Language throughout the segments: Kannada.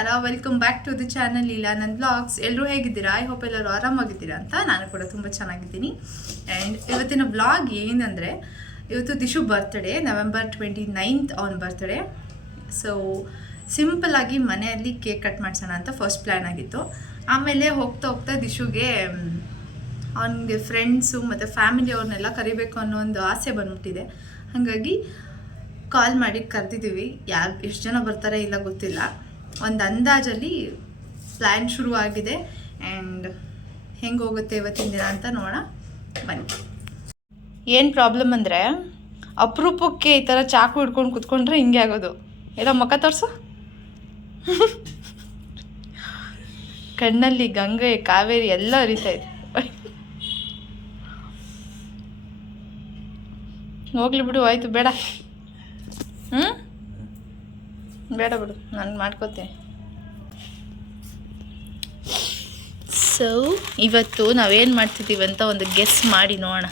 ನಮಸ್ಕಾರ, welcome back to the channel Leela ನನ್ನ ಬ್ಲಾಗ್ಸ್. ಎಲ್ಲರೂ ಹೇಗಿದ್ದೀರಾ? ಐ ಹೋಪ್ ಎಲ್ಲರೂ ಆರಾಮಾಗಿದ್ದೀರಾ ಅಂತ. ನಾನು ಕೂಡ ತುಂಬ ಚೆನ್ನಾಗಿದ್ದೀನಿ. ಆ್ಯಂಡ್ ಇವತ್ತಿನ ಬ್ಲಾಗ್ ಏನಂದರೆ, ಇವತ್ತು ದಿಶು ಬರ್ತ್ಡೇ, November 29th ಅವನ ಬರ್ತ್ಡೇ. ಸೊ ಸಿಂಪಲ್ಲಾಗಿ ಮನೆಯಲ್ಲಿ ಕೇಕ್ ಕಟ್ ಮಾಡಿಸೋಣ ಅಂತ ಫಸ್ಟ್ ಪ್ಲ್ಯಾನ್ ಆಗಿತ್ತು. ಆಮೇಲೆ ಹೋಗ್ತಾ ಹೋಗ್ತಾ ದಿಶುಗೆ ಅವನಿಗೆ ಫ್ರೆಂಡ್ಸು ಮತ್ತು ಫ್ಯಾಮಿಲಿ ಅವ್ರನ್ನೆಲ್ಲ ಕರಿಬೇಕು ಅನ್ನೋ ಒಂದು ಆಸೆ ಬಂದ್ಬಿಟ್ಟಿದೆ. ಹಾಗಾಗಿ ಕಾಲ್ ಮಾಡಿ ಕರೆದಿದ್ದೀವಿ. ಎಷ್ಟು ಜನ ಬರ್ತಾರೆ ಇಲ್ಲ ಗೊತ್ತಿಲ್ಲ. ಒಂದು ಅಂದಾಜಲ್ಲಿ ಪ್ಲ್ಯಾನ್ ಶುರು ಆಗಿದೆ. ಆ್ಯಂಡ್ ಹೆಂಗೆ ಹೋಗುತ್ತೆ ಇವತ್ತಿನ ದಿನ ಅಂತ ನೋಡೋಣ ಬನ್ನಿ. ಏನು ಪ್ರಾಬ್ಲಮ್ ಅಂದರೆ, ಅಪರೂಪಕ್ಕೆ ಈ ಥರ ಚಾಕು ಹಿಡ್ಕೊಂಡು ಕುತ್ಕೊಂಡ್ರೆ ಹಿಂಗೆ ಆಗೋದು. ಎಲ್ಲ ಮುಖ ತೋರಿಸು. ಕಣ್ಣಲ್ಲಿ ಗಂಗೆ ಕಾವೇರಿ ಎಲ್ಲ ಹರಿತಾ ಇದೆ. ಹೋಗ್ಲಿ ಬಿಡು, ಆಯಿತು, ಬೇಡ. ಬೇಡ ಬಿಡು, ನಾನು ಮಾಡ್ಕೋತೀನಿ. ಸೊ ಇವತ್ತು ನಾವೇನು ಮಾಡ್ತಿದ್ದೀವಿ ಅಂತ ಒಂದು ಗೆಸ್ ಮಾಡಿ ನೋಡೋಣ.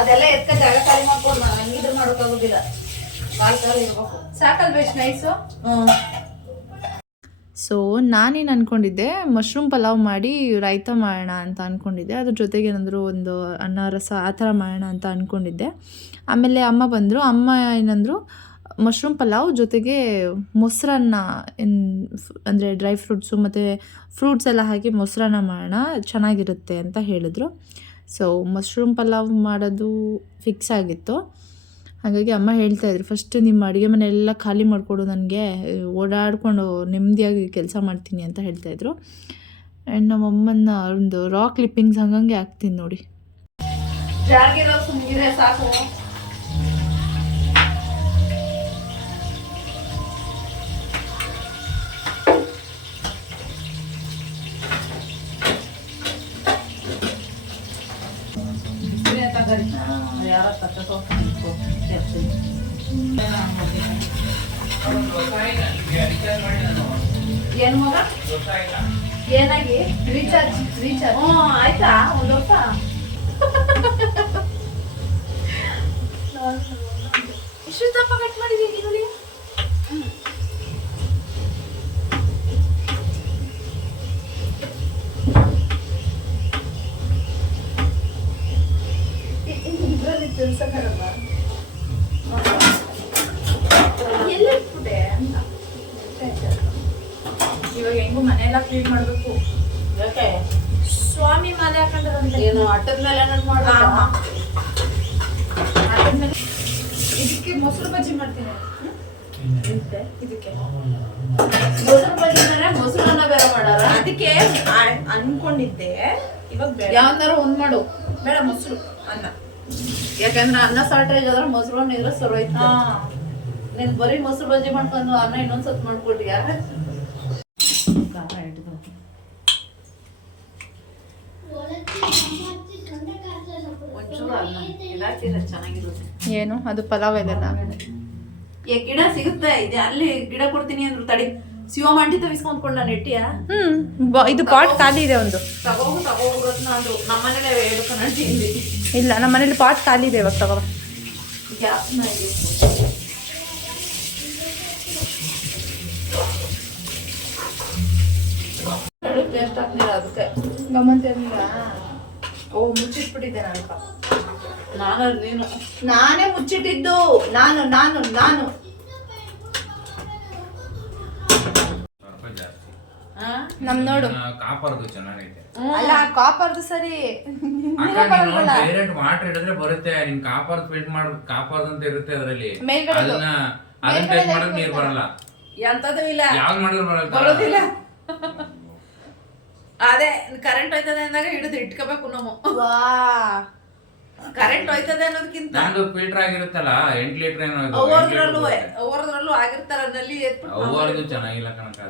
ಅದೆಲ್ಲ ಎತ್ಕ ಜಾಗ ಖಾಲಿ ಮಾಡ್ಕೊಂಡು ಹಂಗಿದ್ರೆ ಮಾಡೋಕ್ಕಾಗೋದಿಲ್ಲ. ಸಾಕಲ್ವ ಎಷ್ಟು ನೈಸು. ಸೊ ನಾನೇನು ಅಂದ್ಕೊಂಡಿದ್ದೆ, ಮಶ್ರೂಮ್ ಪಲಾವ್ ಮಾಡಿ ರಾಯ್ತ ಮಾಡೋಣ ಅಂತ ಅಂದ್ಕೊಂಡಿದ್ದೆ. ಅದ್ರ ಜೊತೆಗೆ ಏನಾದರೂ ಒಂದು ಅನ್ನ ರಸ ಆ ಥರ ಮಾಡೋಣ ಅಂತ ಅಂದ್ಕೊಂಡಿದ್ದೆ. ಆಮೇಲೆ ಅಮ್ಮ ಬಂದರು. ಅಮ್ಮ ಏನಂದರು, ಮಶ್ರೂಮ್ ಪಲಾವ್ ಜೊತೆಗೆ ಮೊಸರನ್ನ ಅಂದರೆ ಡ್ರೈ ಫ್ರೂಟ್ಸು ಮತ್ತು ಫ್ರೂಟ್ಸ್ ಎಲ್ಲ ಹಾಕಿ ಮೊಸರನ್ನ ಮಾಡೋಣ, ಚೆನ್ನಾಗಿರುತ್ತೆ ಅಂತ ಹೇಳಿದ್ರು. ಸೊ ಮಶ್ರೂಮ್ ಪಲಾವ್ ಮಾಡೋದು ಫಿಕ್ಸ್ ಆಗಿತ್ತು. ಹಾಗಾಗಿ ಅಮ್ಮ ಹೇಳ್ತಾಯಿದ್ರು, ಫಸ್ಟ್ ನಿಮ್ಮ ಅಡುಗೆ ಮನೆಯೆಲ್ಲ ಖಾಲಿ ಮಾಡಿಕೊಡು, ನನಗೆ ಓಡಾಡಿಕೊಂಡು ನೆಮ್ಮದಿಯಾಗಿ ಕೆಲಸ ಮಾಡ್ತೀನಿ ಅಂತ ಹೇಳ್ತಾಯಿದ್ರು. ಆ್ಯಂಡ್ ನಮ್ಮಮ್ಮನ ಒಂದು ರಾ ಕ್ಲಿಪ್ಪಿಂಗ್ಸ್ ಹಂಗಂಗೆ ಹಾಕ್ತೀನಿ ನೋಡಿ. ಸಾಕು. ಏನು ಮಗ ಏನಾಗಿ ರೀಚಾರ್ಜ್ ಆಯ್ತಾ? ಒಂದು ವರ್ಷ ಇಷ್ಟು ದಪ್ಪ ಕಟ್ ಮಾಡಿದೀನಿ ನೋಡಿ. ಇದರಲ್ಲಿ ತಿನ್ಸಕ್ಕಾಗಲ್ಲ. ಇವಾಗ ಹೆಂಗು ಮನೆಯೆಲ್ಲ ಕ್ಲೀನ್ ಮಾಡಬೇಕು. ಯಾಕೆ? ಸ್ವಾಮಿ ಮಾಲೆ ಹಾಕೊಂಡ್ರಂತೆ. ಏನು ಅಟ್ಟದ ಮೇಲೆ ಆದ್ಮೇಲೆ ಇದಕ್ಕೆ ಮೊಸರು ಬಜ್ಜಿ ಮಾಡ್ತೀನಿ. ಇದಕ್ಕೆ ಮೊಸರು ಬಜ್ಜಿ ಅಂದ್ರೆ ಮೊಸರನ್ನ ಬೇರೆ ಮಾಡಾರ. ಅದಕ್ಕೆ ಅನ್ಕೊಂಡಿದ್ದೆ. ಇವಾಗ ಯಾವ್ದಾರು ಒಂದ್ ಮಾಡು. ಬೇಡ ಮೊಸರು ಅನ್ನ, ಯಾಕಂದ್ರೆ ಅನ್ನ ಶಾರ್ಟೇಜ್ ಆದ್ರೆ ಮೊಸರು ನೀರು ಸರೋಯ್ತು. ನೀನ್ ಬರೀ ಮೊಸರು ಬಜ್ಜಿ ಮಾಡ್ಕೊಂಡು ಅನ್ನ ಇನ್ನೊಂದ್ಸತ್ ಮಾಡ್ಕೊಟ್ಟಿಯಾ? ಏನು ಅದು ಪಲಾವ್ ಇದೆಲ್ಲ ಗಿಡ ಸಿಗುತ್ತೆ. ಇದೆ ಅಲ್ಲಿ ಗಿಡ ಕೊಡ್ತೀನಿ ಅಂದ್ರು. ತಡಿ, ಶಿವ ಮಂಡಿ ತವಿಸ್ಕೊಂಡ್ಕೊಂಡ ನೆಟ್ಟಿಯ. ಇದು ಪಾಟ್ ಖಾಲಿ ಇದೆ, ಒಂದು ತಗೋಗ್ರತ್ನ ಅಂದ್ರು. ನಮ್ಮನೇಲೆ ಹೇಳ್ಕೊಂಡಿ. ಇಲ್ಲ, ನಮ್ಮ ಮನೇಲಿ ಪಾಟ್ ಖಾಲಿ ಇದೆ, ಇವಾಗ ತಗೋ. ಟೇಸ್ಟ್ ಆಗ್ಲಿಲ್ಲ, ಅದಕ್ಕೆ ಗಮನಿಸಿರ್ಲಿಲ್ಲ. ಓ, ಮುಚ್ಚಿಟ್ಬಿಟ್ಟಿದ್ದೆ ನಾನೇ ಮುಚ್ಚಿಟ್ಟಿದ್ದು. ನಾನು ನಾನು ನಾನು ನಮ್ ನೋಡು, ಕಾಪರ್ದು ಚೆನ್ನಾಗೈತೆ. ಅಲ್ಲ ಕಾಪರ್ದು ಸರಿ. ಡೈರೆಕ್ಟ್ ವಾಟರ್ ಹಿಡಿದ್ರೆ ಬರುತ್ತೆ. ನಿನ್ ಕಾಪರ್ದು ಫಿಲ್ಟ್ ಮಾಡ್, ಕಾಪರ್ದು ಅಂತ ಇರುತ್ತೆ ಅದರಲ್ಲಿ. ಅದನ್ನ ಟೈಪ್ ಮಾಡಿದ್ರೆ ನೀರ್ ಬರಲ್ಲ. ಎಂತದೂ ಇಲ್ಲ, ಯಾವ್ದು ಮಾಡಿದ್ರು ಬರೋದಿಲ್ಲ. ಅದೇ ಕರೆಂಟ್ ಹೋಯ್ತದೆ ಅಂದಾಗ ಹಿಡಿದು ಇಟ್ಕೋಬೇಕು ನಾವು. ಕರೆಂಟ್ ಹೋಯ್ತದೆ ಅನ್ನೋದಕ್ಕಿಂತ ನಂದು ಫಿಲ್ಟರ್ ಆಗಿರುತ್ತಲ್ಲ, 8 ಲೀಟರ್ ಏನೋ ಅವರದ್ರಲ್ಲೂ ಆಗಿರ್ತಾರ ನಲ್ಲಿ. ಅವರದು ಚೆನ್ನಾಗಿಲ್ಲ ಕಣಕ.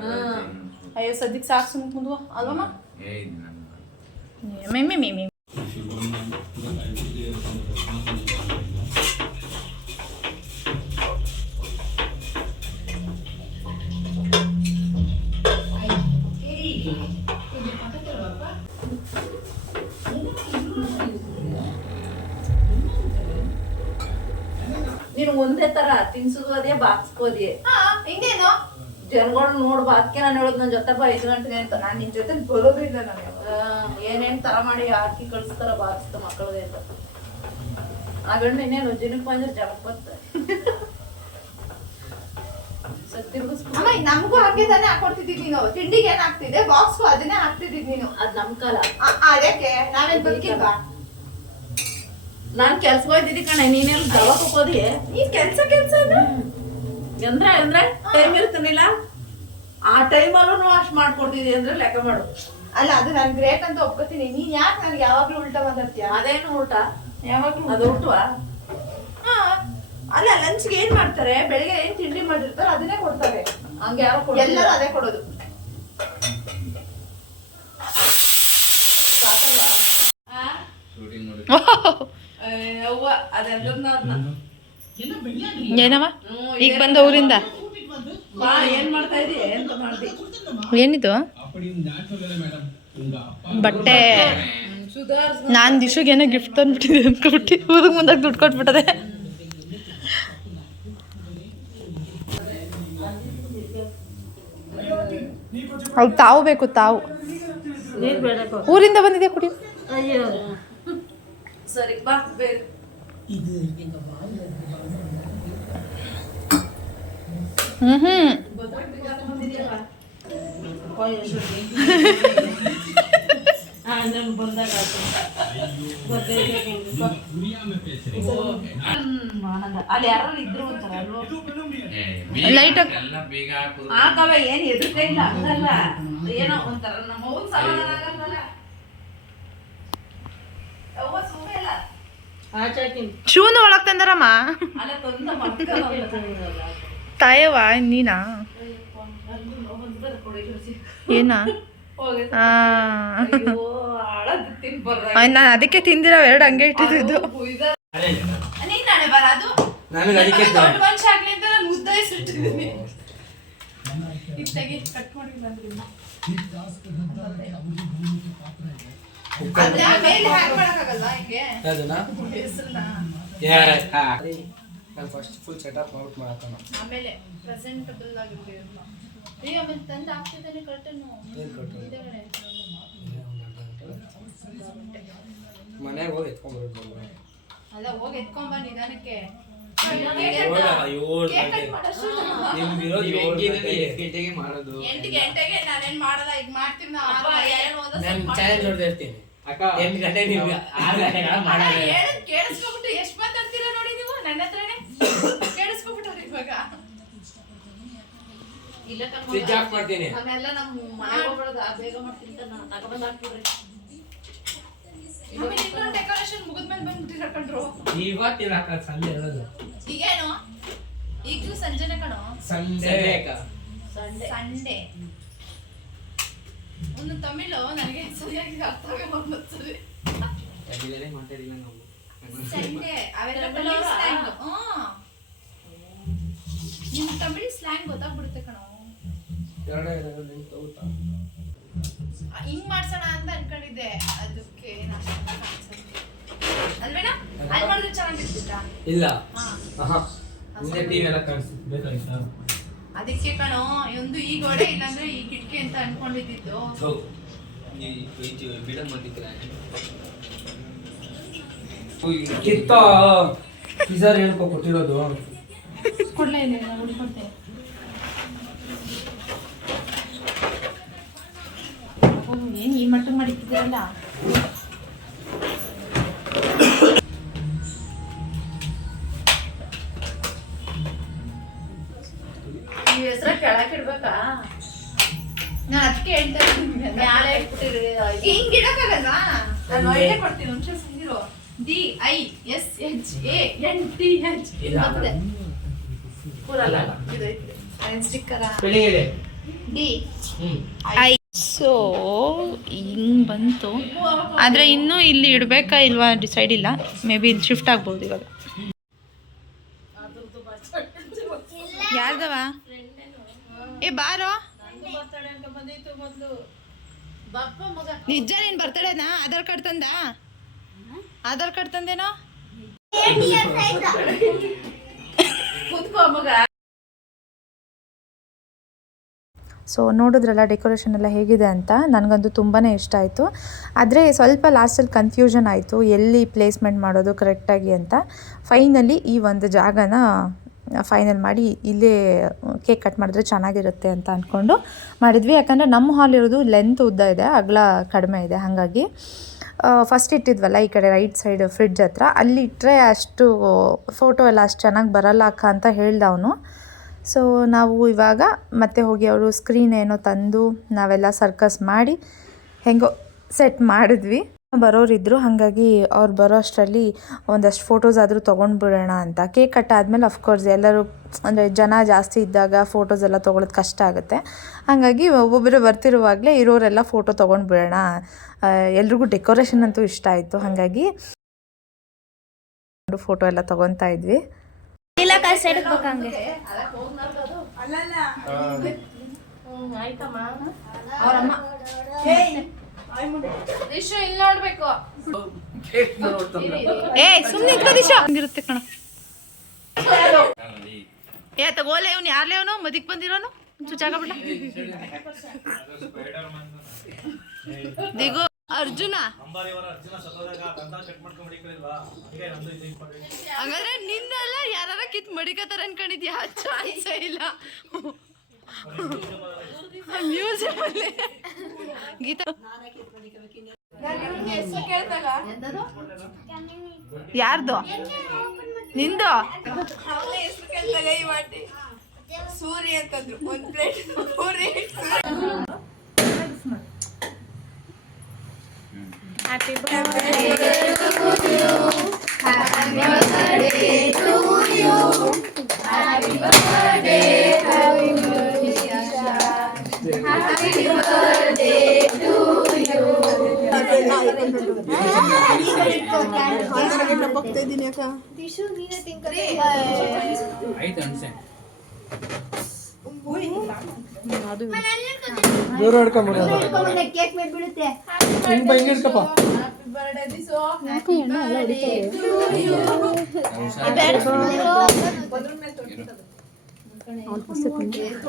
ಅಯ್ಯೋ ಸದ್ಯಕ್ಕೆ ಸಾಕು, ಸುಮ್ಮನೆ ಕುಂದ್ವ ಅಲ್ವಮ್ಮ. ಮೇ ಒಂದೇ ತರ ತಿನ್ಸುಗೋದೇ ಬಾಕ್ಸ್ಕೋದೇ. ಇನ್ನೇನು ಜನಗಳು ನೋಡ್ಬಾ, ಅದಕ್ಕೆ ನಾನು ಹೇಳೋದು ನನ್ನ ಜೊತೆ ಬಾ 5 ಗಂಟೆಗೆ ಅಂತ. ನಾನು ನಿನ್ ಜೊತೆ ಬರೋದು ಇಲ್ಲ ನಾನು. ಏನೇನ್ ತರ ಮಾಡಿ ಹಾಕಿ ಕಳಿಸ್ತಾರ ಬಾಕ್ಸ್ತ ಮಕ್ಕಳದೇ ಅಂತ. ಆ ಗಂಡ ಇನ್ನೇನು ಜನಕ್ಕೆ ಬಂದ್ರೆ ಜಗಕ್ ಬರ್ತಾರೆ. ಅಮ್ಮ ನಮಗೂ ಹಾಗೆ ತಾನೇ ಹಾಕೊಡ್ತಿದ್ದಿ ನೀನು. ತಿಂಡಿಗೆ ಏನ್ ಹಾಕ್ತಿದ್ದೆ, ಬಾಕ್ಸ್ಗೂ ಅದನ್ನೇ ಹಾಕ್ತಿದ್ದಿದ್ ನೀನು. ಅದ್ ನಮ್ ಕಾಲ. ಅದಕ್ಕೆ ನಾವೇನ್ ಬದುಕಿಲ್ವಾ? ನಾನ್ ಕೆಲ್ಸಕ್ಕೆ ಹೋಯ್ತಿದ್ದಿ ಕಣ, ನೀನೆಲ್ಲ ದವಾ ಹೋಗೋದಿ. ನೀನ್ ಕೆಲ್ಸ ಅಂದ್ರೆ ಟೈಮ್ ಇರ್ತಾನಿಲ್ಲ, ಆ ಟೈಮಲ್ಲೂ ಅಷ್ಟ್ ಮಾಡ್ಕೊಡ್ತಿದ್ದಿ ಅಂದ್ರೆ ಲೆಕ್ಕ ಮಾಡು. ಅಲ್ಲ ಅದು ನನ್ ಗ್ರೇಟ್ ಅಂತ ಒಪ್ಕೋತೀನಿ. ನೀನ್ ಯಾಕೆ ನನ್ಗೆ ಯಾವಾಗ್ಲೂ ಉಲ್ಟಾ ಮಾತಾಡ್ತೀಯ? ಅದೇನು ಊಟ ಯಾವಾಗ್ಲೂ ಅದು ಊಟವಾ? ಅಲ್ಲ ಲಂಚ್ಗೆ ಏನ್ ಮಾಡ್ತಾರೆ, ಬೆಳಿಗ್ಗೆ ಏನ್ ತಿಂಡಿ ಮಾಡಿರ್ತಾರೆ ಅದನ್ನೇ ಕೊಡ್ತಾರೆ. ಹಂಗೆ ಯಾರು ಎಲ್ಲರೂ ಅದೇ ಕೊಡೋದು. ಏನವ ಈಗ ಬಂದ ಊರಿಂದ ಏನ್ ಮಾಡ್ತಾ ಇದೀಯ ಎಂತ ಮಾಡ್ದಿ? ಏನಿದು ಬಟ್ಟೆ? ನಾನ್ ದಿಶುಗೆ ಏನೋ ಗಿಫ್ಟ್ ತಂದ್ಬಿಟ್ಟಿದೆ ಅನ್ಕೊಬಿಟ್ಟು ಊರಿಗೆ ಮುಂದಾಗ ದುಡ್ಡು ಕೊಟ್ಬಿಟ್ಟದೆ. ಅವ್ರು ತಾವು ಬೇಕು, ತಾವು ಊರಿಂದ ಬಂದಿದೆ ಕುಡಿ. ಅಯ್ಯೋ ಸರಿ ಬಾ ಬೇಗ. ಅಲ್ಲಿ ಯಾರು ಇದ್ರು ಲೈಟ್ ಹಾಕವ, ಏನ್ ಎದುರ್ಕ ಇಲ್ಲ ಹಂಗಲ್ಲ, ಏನೋ ಒಂಥರ ನಮ್ಮ ಅವ್ವನ್ ಸಮಾಧಾನ ಆಗಲ್ವಲ್ಲ. ಅವ್ವ ಸುಮ್ಮನೆ ಇಲ್ಲ ಶೂನು ಒಳಗ್ ತಂದಾರಮ್ಮ. ಅಲ್ಲ ತಂದ ಮಕ್ಕಳು ತಾಯವ್ವ ನೀನಾ ಏನ? ನಾನು ಅದಕ್ಕೆ ತಿಂದಿರೋ 2 ಹಂಗೆ ಇಟ್ಟಿದ್ದು. ಆಮೇಲೆ ಪ್ರೆಸೆಂಟಬಲ್ ಆಗಿರ್ಬೇಕು. ಆಮೇಲೆ ತಂದು ಹಾಕ್ತಿದ್ದಾನೆ ಕರ್ಟನ್ನು ಮನೆಗೆ ಹೋಗಿ ಎತ್ಕೊಂಡ್ಬರ್ಬೋದು. ಅಲ್ಲ ಹೋಗಿ ಎತ್ಕೊಂಬ ನಿಧಾನಕ್ಕೆ. ಗಂಟೆಗೆ ಮಾಡೋದು 8 ಗಂಟೆಗೆ ನಾನೇನ್ ಮಾಡಲ್ಲ, ಈಗ ಮಾಡ್ತೀನಿ. ನಾನು ಚಾಲೆಂಜ್ ನೋಡ್ತಾ ಇರ್ತೀನಿ ಅಕ್ಕ. 8 ಗಂಟೆ ನೀವು 6 ಗಂಟೆಗೆ ಕೇಳಿಸ್ಕೊಬಿಟ್ಟು ಎಷ್ಟು ಮಾತಾಡ್ತೀರಾ ನೋಡಿ ನೀವು ನನ್ನ ಹತ್ರನೇ. ಕೇಳಿಸ್ಕೊಬಿಟ್ಟವ್ರು ಇವಾಗ ಇಲ್ಲ ಸ್ವಿಚ್ ಆಫ್ ಮಾಡ್ತೀನಿ. ಆಮೇಲೆ ನಮ್ಮ ಮನೆಗೆ ಹೋಗ್ಬಿಡೋದು ಬೇಗ ಮಾಡ್ತೀನಿ ಅಂತ ನಾನು ತಗೊಂಡು ಹಾಕ್ಬಿಡ್ರಿ. ಆಮೇಲೆ ಇನ್ನೊಂದು ಡೆಕೋರೇಷನ್ ಮುಗಿದ್ಮೇಲೆ ಬಂದ್ಬಿಟ್ಟಿರ ಕಣ್ರು. ಇವತ್ತಿನ ಅಕ್ಕ ಸಂಜೆ ಇರೋದು. ಈಗೇನು ಈಗಲೂ ಸಂಜೆನೆ ಕಣೋ. ಸಂಡೇ ಸಂಡೇ ಒಂದು ತಮಿಳು ನನಗೆ ಸರಿಯಾಗಿ ಅರ್ಥ ಆಗಲ್ಲ. ಮಾತಾಡಿಲ್ಲ ನಾವು ಸಂಡೇ ಅವೆಲ್ಲ ತಮಿಳ್ ಸ್ಲ್ಯಾಂಗ್. ನಿಮ್ ತಮಿಳ್ ಸ್ಲ್ಯಾಂಗ್ ಗೊತ್ತಾಗ್ಬಿಡುತ್ತೆ ಕಣೋ. ಹಿಂಗ್ ಮಾಡ್ಸೋಣ ಅಂತ ಅನ್ಕೊಂಡಿದ್ದೆ, ಅದಕ್ಕೆ ಅಲ್ವೇನಾ? ಅಲ್ಲಿ ಮಾಡಿದ್ರೆ ಚೆನ್ನಾಗಿರ್ತಿತ್ತ? ಇಲ್ಲ ಟಿವಿ ಎಲ್ಲ ಕಾಣಿಸ್ಬೇಕಾಯ್ತಾ? ಅದಕ್ಕೆ ಕಣೋ ಒಂದು ಈ ಗೋಡೆ ಇಲ್ಲಾಂದ್ರೆ ಈ ಕಿಟಕಿ ಅಂತ ಅನ್ಕೊಂಡಿದ್ದು. ಕಿತ್ತ ಪಿಜಾರ್ ಏನಪ್ಪ ಕೊಟ್ಟಿರೋದು? ಕೊಡ್ಲೇ ಇಲ್ಲ, ಹುಡ್ಕೊಡ್ತೇನೆ. ಏನ್ ಈ ಮಟ್ಟಿಗೆ ಮಾಡಿಟ್ಟಿದ್ದೀರಲ್ಲ. ಈ ಹೆಸರ ಕೆಳಕ್ಕೆ ಇಡ್ಬೇಕಾ? ನಾನು ಅದಕ್ಕೆ ಹೇಳ್ತಾ ಇದ್ದೀನಿ ಮ್ಯಾಲೆ ಇಟ್ಬಿಟ್ಟಿರಿ. ಹಿಂಗ್ ಇಡಕ್ಕಾಗಲ್ವಾ? ನಾನು ಒಳ್ಳೆ ಕೊಡ್ತೀನಿ, ಒಂದು ನಿಮಿಷ ಸುಮ್ಮನಿರು. DISHANTH ಬರ್ತದೆ. ಕೂರಲ್ಲ ಇದು ಸ್ಟಿಕ್ಕರ ಡಿ ಐ. ಸೊ ಹಿಂಗ್ ಬಂತು, ಆದರೆ ಇನ್ನೂ ಇಲ್ಲಿ ಇಡಬೇಕಾ ಇಲ್ವಾ ಡಿಸೈಡ್ ಇಲ್ಲ. ಮೇ ಬಿ ಇಲ್ಲಿ ಶಿಫ್ಟ್ ಆಗ್ಬೋದು ಇವಾಗ. ಯಾರ್ದವ? ಏ ಬಾರೋ, ನಿಜ ನೀನ್ ಬರ್ತಡೇನಾ? ಆಧಾರ್ ಕಾರ್ಡ್ ತಂದ? ಆಧಾರ್ ಕಾರ್ಡ್ ತಂದೇನೋ? ಮಗ. ಸೊ ನೋಡಿದ್ರಲ್ಲ ಡೆಕೋರೇಷನ್ ಎಲ್ಲ ಹೇಗಿದೆ ಅಂತ. ನನಗಂತೂ ತುಂಬಾ ಇಷ್ಟ ಆಯಿತು. ಆದರೆ ಸ್ವಲ್ಪ ಲಾಸ್ಟಲ್ಲಿ ಕನ್ಫ್ಯೂಷನ್ ಆಯಿತು ಎಲ್ಲಿ ಪ್ಲೇಸ್ಮೆಂಟ್ ಮಾಡೋದು ಕರೆಕ್ಟಾಗಿ ಅಂತ. ಫೈನಲಿ ಈ ಒಂದು ಜಾಗನ ಫೈನಲ್ ಮಾಡಿ ಇಲ್ಲೇ ಕೇಕ್ ಕಟ್ ಮಾಡಿದ್ರೆ ಚೆನ್ನಾಗಿರುತ್ತೆ ಅಂತ ಅಂದ್ಕೊಂಡು ಮಾಡಿದ್ವಿ. ಯಾಕಂದರೆ ನಮ್ಮ ಹಾಲ್ ಇರೋದು ಲೆಂತ್ ಉದ್ದ ಇದೆ, ಅಗಲ ಕಡಿಮೆ ಇದೆ. ಹಾಗಾಗಿ ಫಸ್ಟ್ ಇಟ್ಟಿದ್ವಲ್ಲ ಈ ಕಡೆ ರೈಟ್ ಸೈಡ್ ಫ್ರಿಡ್ಜ್ ಹತ್ರ, ಅಲ್ಲಿ ಇಟ್ಟರೆ ಅಷ್ಟು ಫೋಟೋ ಎಲ್ಲ ಅಷ್ಟು ಚೆನ್ನಾಗಿ ಬರಲ್ಲ ಅಕ್ಕ ಅಂತ ಹೇಳ್ದ ಅವನು. ಸೊ ನಾವು ಇವಾಗ ಮತ್ತೆ ಹೋಗಿ ಅವರು ಸ್ಕ್ರೀನ್ ಏನೋ ತಂದು ನಾವೆಲ್ಲ ಸರ್ಕಸ್ ಮಾಡಿ ಹೆಂಗೋ ಸೆಟ್ ಮಾಡಿದ್ವಿ. ಬರೋರಿದ್ದರು, ಹಾಗಾಗಿ ಅವ್ರು ಬರೋ ಅಷ್ಟರಲ್ಲಿ ಒಂದಷ್ಟು ಫೋಟೋಸ್ ಆದರೂ ತೊಗೊಂಡು ಬಿಡೋಣ ಅಂತ. ಕೇಕ್ ಕಟ್ ಆದಮೇಲೆ ಅಫ್ಕೋರ್ಸ್ ಎಲ್ಲರೂ ಅಂದರೆ ಜನ ಜಾಸ್ತಿ ಇದ್ದಾಗ ಫೋಟೋಸ್ ಎಲ್ಲ ತೊಗೊಳೋದು ಕಷ್ಟ ಆಗುತ್ತೆ. ಹಾಗಾಗಿ ಒಬ್ಬೊಬ್ಬರು ಬರ್ತಿರುವಾಗಲೇ ಇರೋರೆಲ್ಲ ಫೋಟೋ ತೊಗೊಂಡು ಬಿಡೋಣ. ಎಲ್ರಿಗೂ ಡೆಕೋರೇಷನ್ ಅಂತೂ ಇಷ್ಟ ಆಯಿತು, ಹಾಗಾಗಿ ಫೋಟೋ ಎಲ್ಲ ತೊಗೊತಾ ಇದ್ವಿ. ಇಲ್ಲಿ ನೋಡ್ಬೇಕು. ಇರುತ್ತೆ ಕಣ. ಏ ತಗೋಲೆ, ಇವ್ನು ಯಾರ್ಲೇ ಅವನು ಮದಿಗೆ ಬಂದಿರೋನು ಚುಚ್ಚಾಗಬಿಟ್ಟ. ದಿಗು ಅರ್ಜುನ ಹಂಗಾದ್ರೆ ನಿನ್ನೆಲ್ಲ ಯಾರ ಕಿತ್ ಮಡಿಕತ್ತಾರ ಅನ್ಕೊಂಡಿದ್ಯಾ? ಚಾನ್ಸ ಇಲ್ಲ. ಮ್ಯೂಸಿಯಂ ಅಲ್ಲಿ ಗೀತಾ ಯಾರ್ದು? ನಿಂದು? ಸೂರ್ಯ ಅಂತಂದ್ರು. ಒಂದು plate puri. Happy birthday to you. Happy birthday to you. Happy birthday, happy birthday, happy birthday to you. ಆಯ್ತು ಅನ್ಸೆ ದೂರ ಕೇಕ್ ಮೇಲೆ ಬೀಳುತ್ತೆ.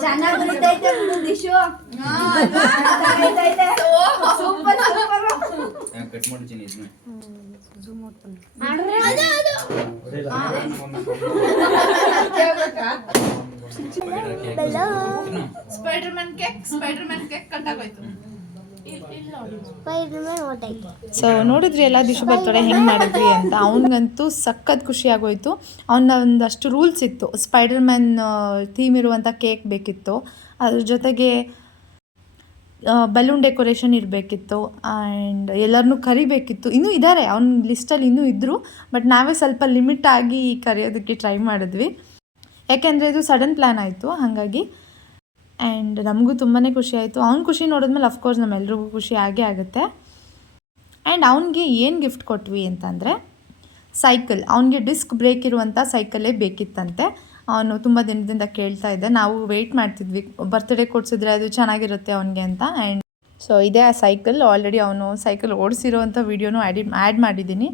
ಚೆನ್ನಾಗಿ ಬರ್ತೈತೆ ದಿಶು. Super super. ಕಟ್ ಮಾಡ್ತೀನಿ ಇದನ್ನ. ಸ್ಪೈಡರ್ಮನ್ ಕೇಕ್ ಕಟ್ಟಾಗೋಯ್ತು. ಸೊ ನೋಡಿದ್ರಿ ಎಲ್ಲ ದಿಶು ಬರ್ತಡೆ ಹೆಂಗೆ ಮಾಡಿದ್ವಿ ಅಂತ. ಅವ್ನಿಗಂತೂ ಸಖತ್ ಖುಷಿ ಆಗೋಯ್ತು. ಅವನ ಒಂದಷ್ಟು ರೂಲ್ಸ್ ಇತ್ತು. ಸ್ಪೈಡರ್ಮ್ಯಾನ್ ಥೀಮ್ ಇರುವಂಥ ಕೇಕ್ ಬೇಕಿತ್ತು, ಅದ್ರ ಜೊತೆಗೆ ಬಲೂನ್ ಡೆಕೋರೇಷನ್ ಇರಬೇಕಿತ್ತು, ಆ್ಯಂಡ್ ಎಲ್ಲರನ್ನೂ ಕರಿಬೇಕಿತ್ತು. ಇನ್ನೂ ಇದ್ದಾರೆ ಅವ್ನ ಲಿಸ್ಟಲ್ಲಿ, ಇನ್ನೂ ಇದ್ದರು. ಬಟ್ ನಾವೇ ಸ್ವಲ್ಪ ಲಿಮಿಟ್ ಆಗಿ ಕರೆಯೋದಕ್ಕೆ ಟ್ರೈ ಮಾಡಿದ್ವಿ, ಯಾಕೆಂದರೆ ಇದು ಸಡನ್ ಪ್ಲ್ಯಾನ್ ಆಯಿತು. ಹಾಗಾಗಿ ಆ್ಯಂಡ್ ನಮಗೂ ತುಂಬಾ ಖುಷಿ ಆಯಿತು. ಅವ್ನ ಖುಷಿ ನೋಡಿದ್ಮೇಲೆ ಅಫ್ಕೋರ್ಸ್ ನಮ್ಮೆಲ್ರಿಗೂ ಖುಷಿ ಆಗೇ ಆಗುತ್ತೆ. ಆ್ಯಂಡ್ ಅವ್ನಿಗೆ ಏನು ಗಿಫ್ಟ್ ಕೊಟ್ವಿ ಅಂತಂದರೆ ಸೈಕಲ್. ಅವನಿಗೆ ಡಿಸ್ಕ್ ಬ್ರೇಕ್ ಇರುವಂಥ ಸೈಕಲ್ಲೇ ಬೇಕಿತ್ತಂತೆ. ಅವನು ತುಂಬ ದಿನದಿಂದ ಕೇಳ್ತಾ ಇದ್ದೆ. ನಾವು ವೆಯ್ಟ್ ಮಾಡ್ತಿದ್ವಿ, ಬರ್ತ್ಡೇ ಕೊಡಿಸಿದ್ರೆ ಅದು ಚೆನ್ನಾಗಿರುತ್ತೆ ಅವನಿಗೆ ಅಂತ. ಆ್ಯಂಡ್ ಸೊ ಇದೇ ಆ ಸೈಕಲ್. ಆಲ್ರೆಡಿ ಅವನು ಸೈಕಲ್ ಓಡಿಸಿರೋವಂಥ ವೀಡಿಯೋನು ಆ್ಯಡ್ ಮಾಡಿದ್ದೀನಿ.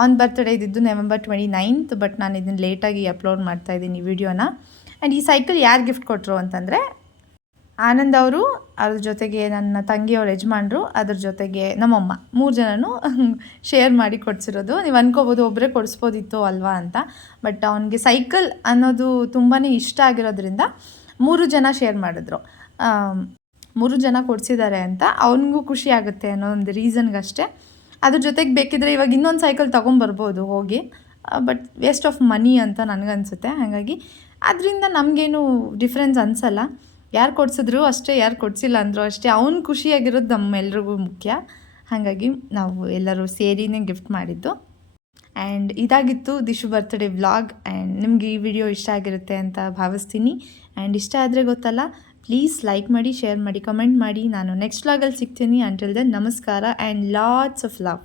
ಅವ್ನ ಬರ್ತ್ಡೇ ಇದ್ದಿದ್ದು November 29th, ಬಟ್ ನಾನು ಇದನ್ನು ಲೇಟಾಗಿ ಅಪ್ಲೋಡ್ ಮಾಡ್ತಾಯಿದ್ದೀನಿ ವಿಡಿಯೋನ. ಆ್ಯಂಡ್ ಈ ಸೈಕಲ್ ಯಾರು ಗಿಫ್ಟ್ ಕೊಟ್ಟರು ಅಂತಂದರೆ ಆನಂದ್ ಅವರು, ಅದ್ರ ಜೊತೆಗೆ ನನ್ನ ತಂಗಿಯವ್ರ ಯಜಮಾನ್ರು, ಅದ್ರ ಜೊತೆಗೆ ನಮ್ಮಮ್ಮ, 3 ಜನನೂ ಶೇರ್ ಮಾಡಿ ಕೊಡಿಸಿರೋದು. ನೀವು ಅನ್ಕೋಬೋದು ಒಬ್ಬರೇ ಕೊಡಿಸ್ಬೋದಿತ್ತು ಅಲ್ವಾ ಅಂತ. ಬಟ್ ಅವನಿಗೆ ಸೈಕಲ್ ಅನ್ನೋದು ತುಂಬಾ ಇಷ್ಟ ಆಗಿರೋದ್ರಿಂದ 3 ಜನ ಶೇರ್ ಮಾಡಿದ್ರು. 3 ಜನ ಕೊಡಿಸಿದ್ದಾರೆ ಅಂತ ಅವನಿಗೂ ಖುಷಿ ಆಗುತ್ತೆ ಅನ್ನೋ ಒಂದು ರೀಸನ್ಗಷ್ಟೇ. ಅದ್ರ ಜೊತೆಗೆ ಬೇಕಿದ್ರೆ ಇವಾಗ ಇನ್ನೊಂದು ಸೈಕಲ್ ತೊಗೊಂಬರ್ಬೋದು ಹೋಗಿ, ಬಟ್ ವೇಸ್ಟ್ ಆಫ್ ಮನಿ ಅಂತ ನನಗನ್ಸುತ್ತೆ. ಹಾಗಾಗಿ ಅದರಿಂದ ನಮಗೇನು ಡಿಫ್ರೆನ್ಸ್ ಅನಿಸಲ್ಲ. ಯಾರು ಕೊಡಿಸಿದ್ರು ಅಷ್ಟೇ, ಯಾರು ಕೊಡಿಸಿಲ್ಲ ಅಂದರೂ ಅಷ್ಟೇ, ಅವ್ನು ಖುಷಿಯಾಗಿರೋದು ನಮ್ಮೆಲ್ರಿಗೂ ಮುಖ್ಯ. ಹಾಗಾಗಿ ನಾವು ಎಲ್ಲರೂ ಸೇರಿನೇ ಗಿಫ್ಟ್ ಮಾಡಿದ್ದು. ಆ್ಯಂಡ್ ಇದಾಗಿತ್ತು ದಿಶು ಬರ್ತ್ಡೇ ವ್ಲಾಗ್. ಆ್ಯಂಡ್ ನಿಮಗೆ ಈ ವಿಡಿಯೋ ಇಷ್ಟ ಆಗಿರುತ್ತೆ ಅಂತ ಭಾವಿಸ್ತೀನಿ. ಆ್ಯಂಡ್ ಇಷ್ಟ ಆದರೆ ಗೊತ್ತಲ್ಲ, ಪ್ಲೀಸ್ ಲೈಕ್ ಮಾಡಿ, ಶೇರ್ ಮಾಡಿ, ಕಮೆಂಟ್ ಮಾಡಿ. ನಾನು ನೆಕ್ಸ್ಟ್ ವ್ಲಾಗಲ್ಲಿ ಸಿಗ್ತೀನಿ. ಅಂಟಿಲ್ ದೆನ್ ನಮಸ್ಕಾರ ಆ್ಯಂಡ್ ಲಾಟ್ಸ್ ಆಫ್ ಲವ್.